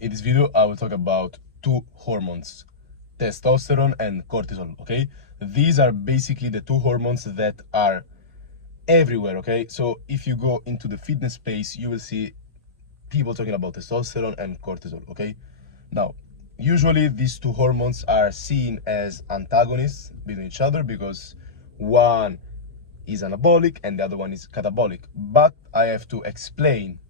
In this video, I will talk about two hormones, testosterone and cortisol, okay? These are basically the two hormones that are everywhere, okay? So if you go into the fitness space, you will see people talking about testosterone and cortisol, okay? Now, usually these two hormones are seen as antagonists between each other because one is anabolic and the other one is catabolic. But I have to explain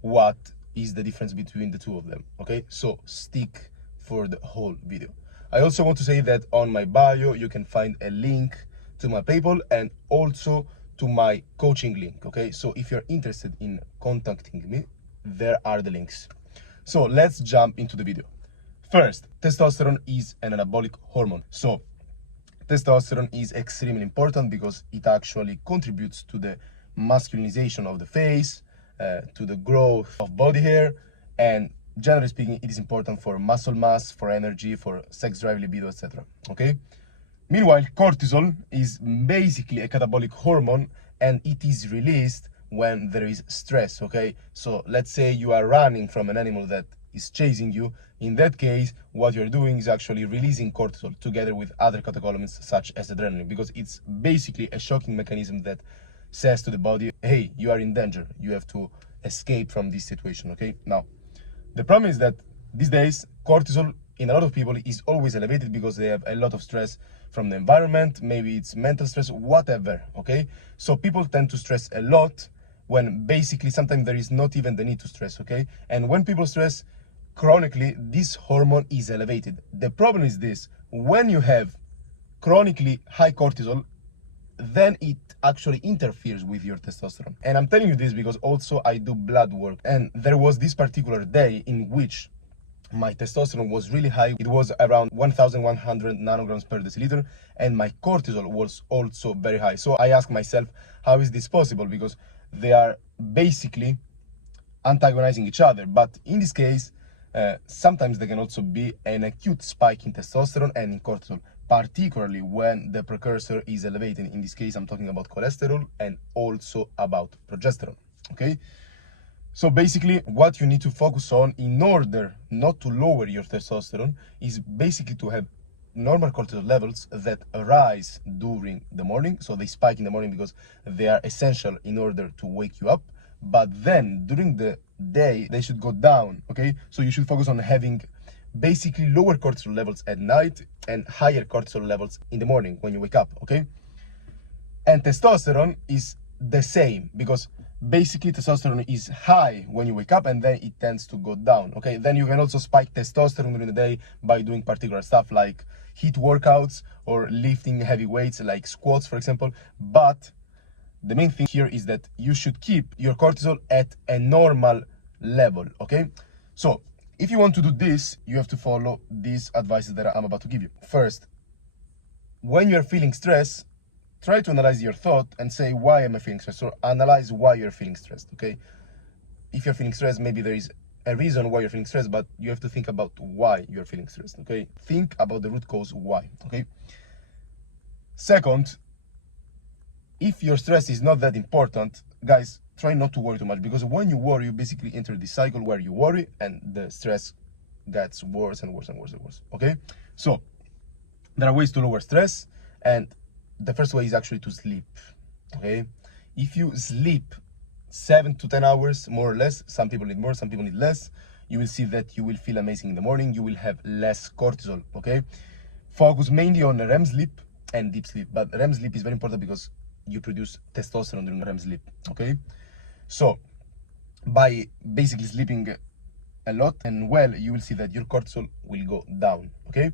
what is the difference between the two of them, okay? So stick for the whole video. I also want to say that on my bio you can find a link to my PayPal and also to my coaching link, okay? So if you're interested in contacting me, there are the links. So let's jump into the video. First, testosterone is an anabolic hormone. So testosterone is extremely important because it actually contributes to the masculinization of the face, to the growth of body hair, and generally speaking, it is important for muscle mass, for energy, for sex drive, libido, etc. Okay? Meanwhile, cortisol is basically a catabolic hormone and it is released when there is stress, okay? So let's say you are running from an animal that is chasing you. In that case, what you're doing is actually releasing cortisol together with other catecholamines such as adrenaline, because it's basically a shocking mechanism that says to the body, hey, you are in danger. You have to escape from this situation, okay? Now, the problem is that these days, cortisol in a lot of people is always elevated because they have a lot of stress from the environment, maybe it's mental stress, whatever, okay? So people tend to stress a lot when basically sometimes there is not even the need to stress, okay? And when people stress chronically, this hormone is elevated. The problem is this: when you have chronically high cortisol, then it actually interferes with your testosterone. And I'm telling you this because also I do blood work, and there was this particular day in which my testosterone was really high. It was around 1100 nanograms per deciliter, and my cortisol was also very high. So I asked myself, how is this possible? Because they are basically antagonizing each other. But in this case, sometimes there can also be an acute spike in testosterone and in cortisol, particularly when the precursor is elevated. In this case, I'm talking about cholesterol and also about progesterone, okay? So basically, what you need to focus on in order not to lower your testosterone is basically to have normal cortisol levels that rise during the morning. So they spike in the morning because they are essential in order to wake you up. But then during the day, they should go down, okay? So you should focus on having basically lower cortisol levels at night and higher cortisol levels in the morning when you wake up, okay? And testosterone is the same because basically testosterone is high when you wake up and then it tends to go down, okay? Then you can also spike testosterone during the day by doing particular stuff like HIIT workouts or lifting heavy weights like squats, for example. But the main thing here is that you should keep your cortisol at a normal level, okay? So if you want to do this, you have to follow these advices that I'm about to give you. First, when you're feeling stress, try to analyze your thought and say, why am I feeling stressed? So analyze why you're feeling stressed, okay? If you're feeling stressed, maybe there is a reason why you're feeling stressed, but you have to think about why you're feeling stressed, okay? Think about the root cause, why, okay? Second, if your stress is not that important, guys, try not to worry too much, because when you worry, you basically enter this cycle where you worry and the stress gets worse and worse and worse and worse, okay? So there are ways to lower stress, and the first way is actually to sleep, okay? If you sleep 7 to 10 hours, more or less, some people need more, some people need less, you will see that you will feel amazing in the morning, you will have less cortisol, okay? Focus mainly on REM sleep and deep sleep, but REM sleep is very important because you produce testosterone during REM sleep, okay? So by basically sleeping a lot and well, you will see that your cortisol will go down, okay?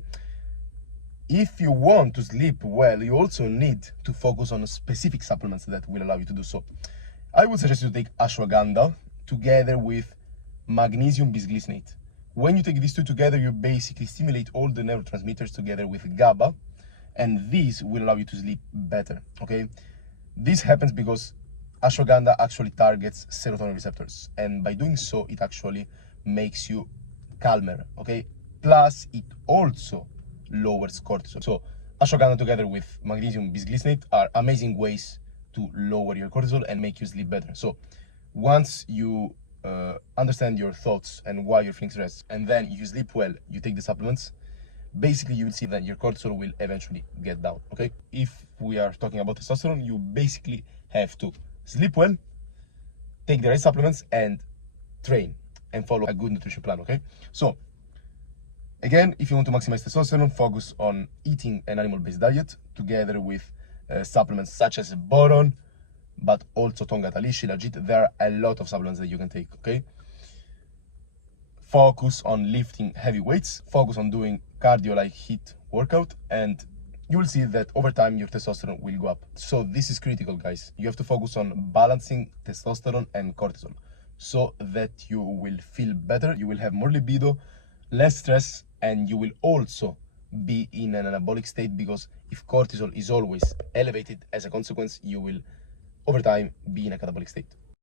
If you want to sleep well, you also need to focus on specific supplements that will allow you to do so. I would suggest you to take ashwagandha together with magnesium bisglycinate. When you take these two together, you basically stimulate all the neurotransmitters together with GABA, and this will allow you to sleep better, okay? This happens because ashwagandha actually targets serotonin receptors, and by doing so, it actually makes you calmer, okay? Plus, it also lowers cortisol. So ashwagandha together with magnesium bisglycinate are amazing ways to lower your cortisol and make you sleep better. So once you understand your thoughts and why you're feeling stressed, and then you sleep well, you take the supplements, basically you will see that your cortisol will eventually get down. Okay, if we are talking about testosterone, you basically have to sleep well, take the right supplements, and train and follow a good nutrition plan. Okay, so again, if you want to maximize testosterone, focus on eating an animal-based diet together with supplements such as boron, but also tonga tali, shilajit. There are a lot of supplements that you can take. Okay, focus on lifting heavy weights, focus on doing cardio like HIIT workout, and you will see that over time your testosterone will go up. So this is critical, guys. You have to focus on balancing testosterone and cortisol so that you will feel better, you will have more libido, less stress, and you will also be in an anabolic state, because if cortisol is always elevated, as a consequence you will over time be in a catabolic state.